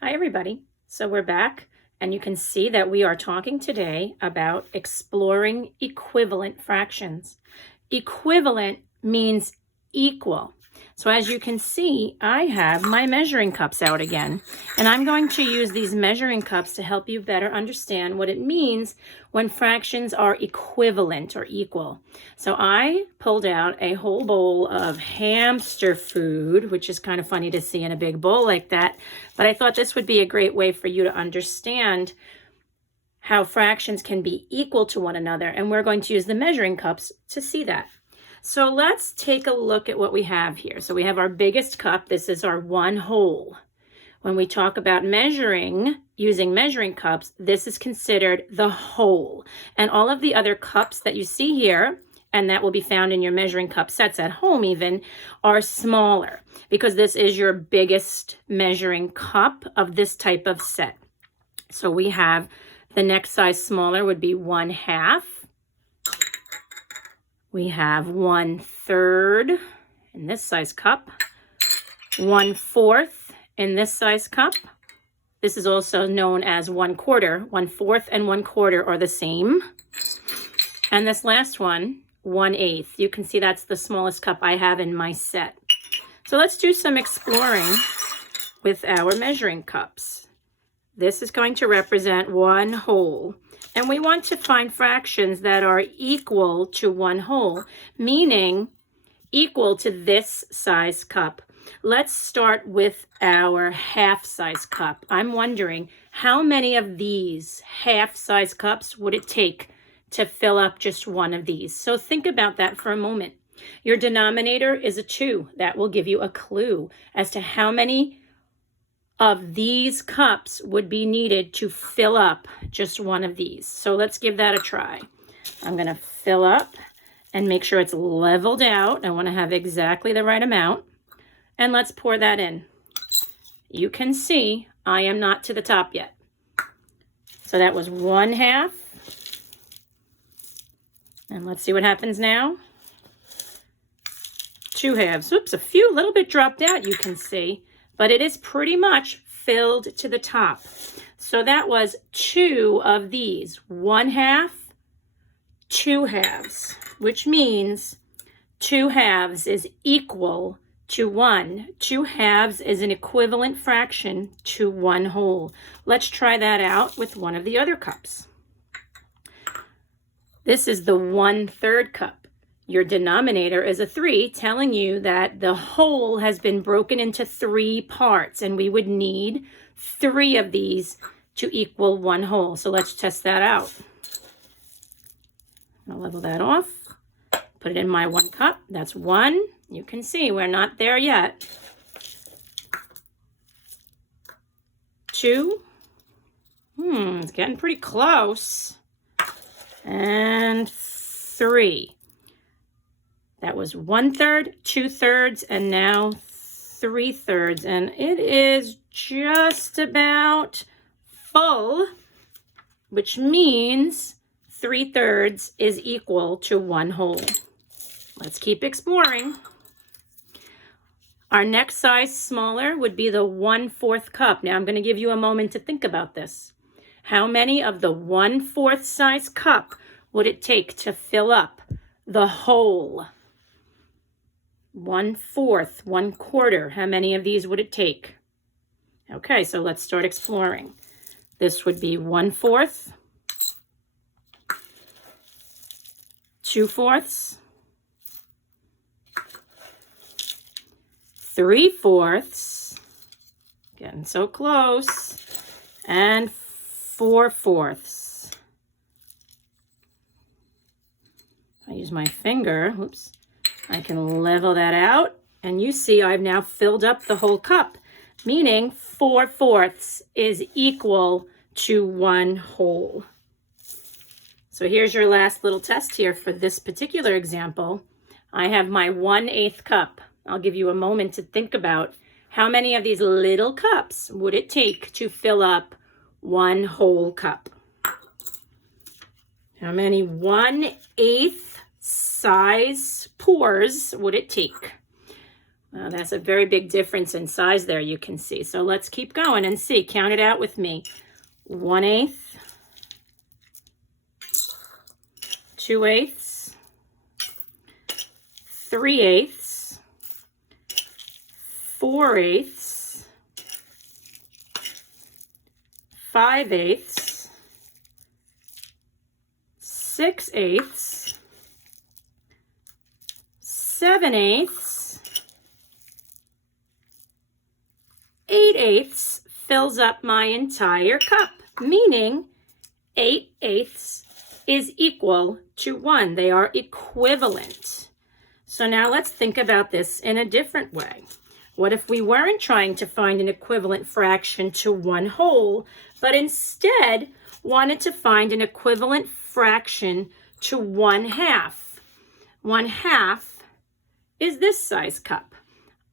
Hi, everybody. So we're back, and you can see that we are talking today about exploring equivalent fractions. Equivalent means equal. So as you can see, I have my measuring cups out again, and I'm going to use these measuring cups to help you better understand what it means when fractions are equivalent or equal. So I pulled out a whole bowl of hamster food, which is kind of funny to see in a big bowl like that, but I thought this would be a great way for you to understand how fractions can be equal to one another, and we're going to use the measuring cups to see that. So let's take a look at what we have here. So we have our biggest cup. This is our 1/2. When we talk about measuring, using measuring cups, this is considered the whole. And all of the other cups that you see here, and that will be found in your measuring cup sets at home even, are smaller because this is your biggest measuring cup of this type of set. So we have the next size smaller would be 1/2. We have 1/3 in this size cup, 1/4 in this size cup. This is also known as 1/4. 1/4 and 1/4 are the same. And this last one, 1/8. You can see that's the smallest cup I have in my set. So let's do some exploring with our measuring cups. This is going to represent 1/2. And we want to find fractions that are equal to 1/2, meaning equal to this size cup. Let's start with our half-size cup. I'm wondering how many of these half-size cups would it take to fill up just one of these? So think about that for a moment. Your denominator is a 2. That will give you a clue as to how many of these cups would be needed to fill up just one of these. So let's give that a try. I'm going to fill up and make sure it's leveled out. I want to have exactly the right amount. And let's pour that in. You can see I am not to the top yet. So that was 1/2. And let's see what happens now. 2/2. Oops, a few, a little bit dropped out, you can see. But it is pretty much filled to the top. So that was 2 of these, 1/2, 2/2, which means 2/2 is equal to 1. 2/2 is an equivalent fraction to 1/2. Let's try that out with one of the other cups. This is the 1/3 cup. Your denominator is a 3, telling you that the whole has been broken into 3 parts, and we would need 3 of these to equal 1/2. So let's test that out. I'll level that off, put it in my 1 cup. That's 1. You can see we're not there yet. 2. It's getting pretty close. And 3. That was 1/3, 2/3, and now 3/3. And it is just about full, which means 3/3 is equal to 1/2. Let's keep exploring. Our next size smaller would be the 1/4 cup. Now I'm going to give you a moment to think about this. How many of the 1/4 size cup would it take to fill up the whole? 1/4, 1/4. How many of these would it take? Okay, so let's start exploring. This would be 1/4, 2/4, 3/4, getting so close, and 4/4. I use my finger, whoops. I can level that out, and you see I've now filled up the whole cup, meaning 4/4 is equal to 1/2. So here's your last little test here for this particular example. I have my 1/8 cup. I'll give you a moment to think about how many of these little cups would it take to fill up 1 whole cup. How many 1/8 size pours would it take? Wow, that's a very big difference in size there, you can see. So let's keep going and see. Count it out with me. 1/8, 2/8, 3/8, 4/8, 5/8, 6/8, 7/8, 8/8 fills up my entire cup, meaning 8/8 is equal to 1. They are equivalent. So now let's think about this in a different way. What if we weren't trying to find an equivalent fraction to 1 whole, but instead wanted to find an equivalent fraction to 1/2? 1/2 is this size cup.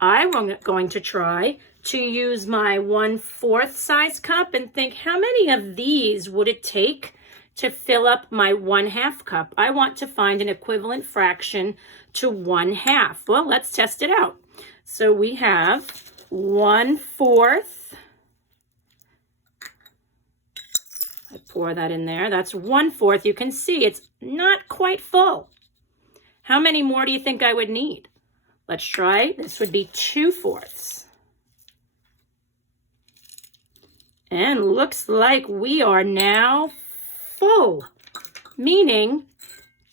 I'm going to try to use my 1/4 size cup and think, how many of these would it take to fill up my 1/2 cup? I want to find an equivalent fraction to 1/2. Well, let's test it out. So we have 1/4. I pour that in there. That's 1/4. You can see it's not quite full. How many more do you think I would need? Let's try. This would be 2/4. And looks like we are now full, meaning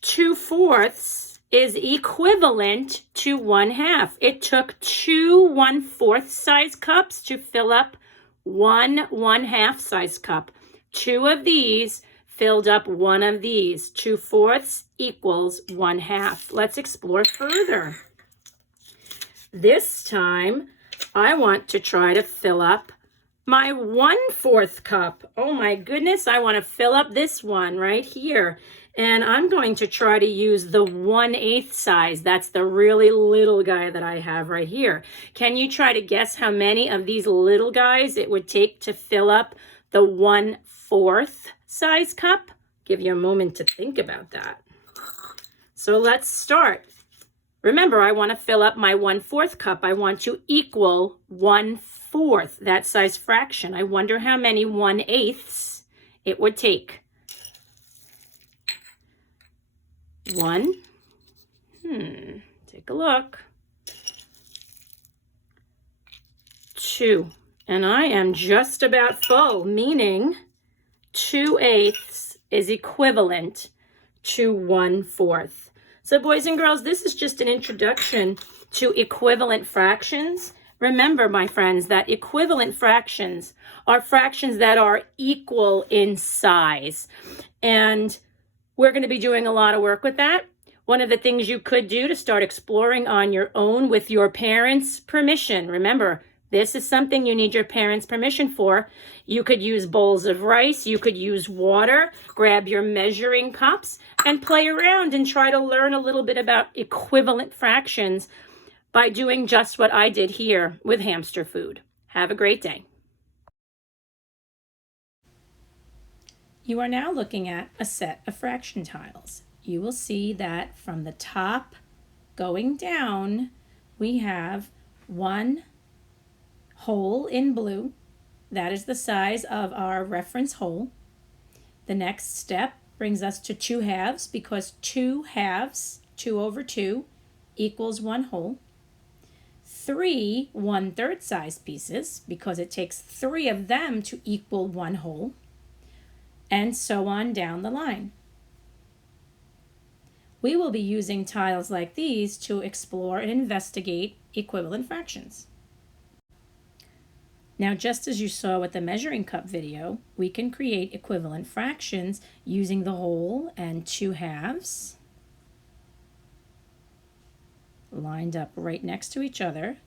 2/4 is equivalent to 1/2. It took 2 1/4 size cups to fill up 1 1/2 size cup. 2 of these filled up 1 of these. 2/4 equals 1/2. Let's explore further. This time, I want to try to fill up my 1/4 cup. Oh my goodness, I want to fill up this one right here. And I'm going to try to use the 1/8 size. That's the really little guy that I have right here. Can you try to guess how many of these little guys it would take to fill up the 1/4 size cup? Give you a moment to think about that. So let's start. Remember, I want to fill up my 1/4 cup. I want to equal 1/4, that size fraction. I wonder how many 1/8 it would take. 1. Take a look. 2. And I am just about full, meaning 2/8 is equivalent to 1/4. So boys and girls, this is just an introduction to equivalent fractions. Remember, my friends, that equivalent fractions are fractions that are equal in size. And we're going to be doing a lot of work with that. One of the things you could do to start exploring on your own with your parents' permission. Remember, this is something you need your parents' permission for. You could use bowls of rice. You could use water. Grab your measuring cups and play around and try to learn a little bit about equivalent fractions by doing just what I did here with hamster food. Have a great day. You are now looking at a set of fraction tiles. You will see that from the top going down, we have 1 whole in blue. That is the size of our reference whole. The next step brings us to 2 halves because 2 halves, 2/2, equals 1 whole. 3 1/3 size pieces because it takes 3 of them to equal 1 whole, and so on down the line. We will be using tiles like these to explore and investigate equivalent fractions. Now, just as you saw with the measuring cup video, we can create equivalent fractions using the whole and 2 halves lined up right next to each other.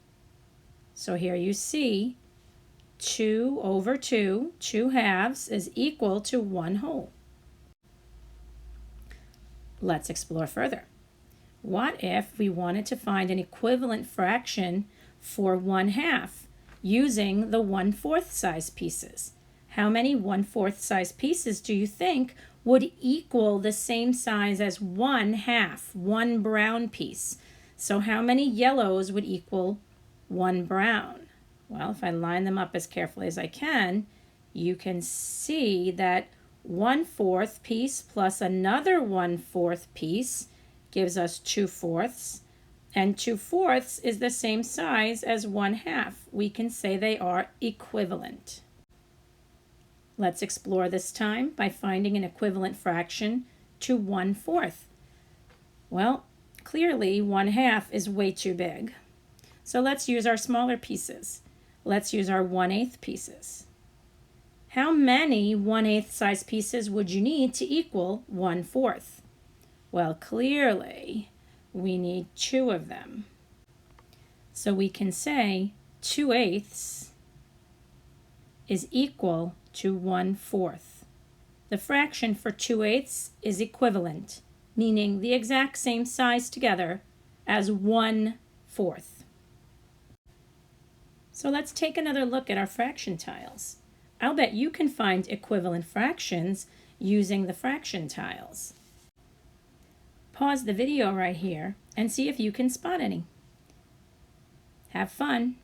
So here you see 2/2, 2 halves is equal to 1 whole. Let's explore further. What if we wanted to find an equivalent fraction for 1/2 using the 1/4 size pieces? How many 1/4 size pieces do you think would equal the same size as 1/2, 1 brown piece? So how many yellows would equal 1 brown? Well, if I line them up as carefully as I can, you can see that 1/4 piece plus another 1/4 piece gives us 2/4, and 2/4 is the same size as 1/2. We can say they are equivalent. Let's explore this time by finding an equivalent fraction to 1/4. Well, clearly 1/2 is way too big. So let's use our smaller pieces. Let's use our 1/8 pieces. How many 1/8 size pieces would you need to equal 1/4? Well, clearly we need 2 of them. So we can say 2/8 is equal to 1/4. The fraction for 2/8 is equivalent, meaning the exact same size together as 1/4. So let's take another look at our fraction tiles. I'll bet you can find equivalent fractions using the fraction tiles. Pause the video right here and see if you can spot any. Have fun!